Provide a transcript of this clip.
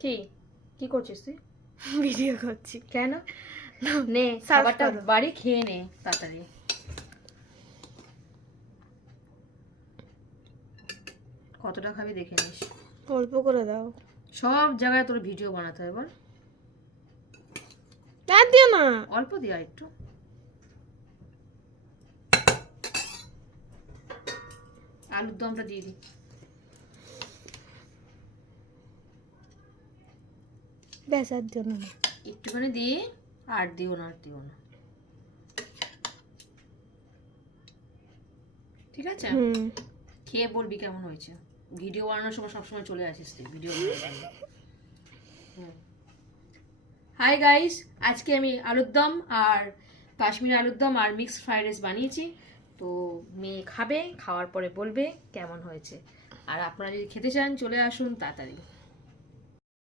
কি কি করছিস তুই? ভিডিও করছি। কেন? নে খাবারটা বাড়ি খেয়ে নে তাড়াতাড়ি। কতটা খাবি দেখে নিস। অল্প করে দাও। সব জায়গায় তোর ভিডিও বানাতে হয় বল। আর দিও না। অল্প দিয়া একটু। আলুর দমটা দিয়ে দি। ব্যাস আর দিও না। একটুখানি দিয়ে আর দিও না, আর দিও না, ঠিক আছে? খেয়ে বলবি কেমন হয়েছে। ভিডিও বানানোর সময় সবসময় চলে আসিস তুই ভিডিও বানানোর। হাই গাইস, আজকে আমি আলুর দম আর কাশ্মীরি আলুর দম আর মিক্সড ফ্রাইড রাইস বানিয়েছি। তো মেয়ে খাবে, খাওয়ার পরে বলবে কেমন হয়েছে। আর আপনারা যদি খেতে চান চলে আসুন তাড়াতাড়ি।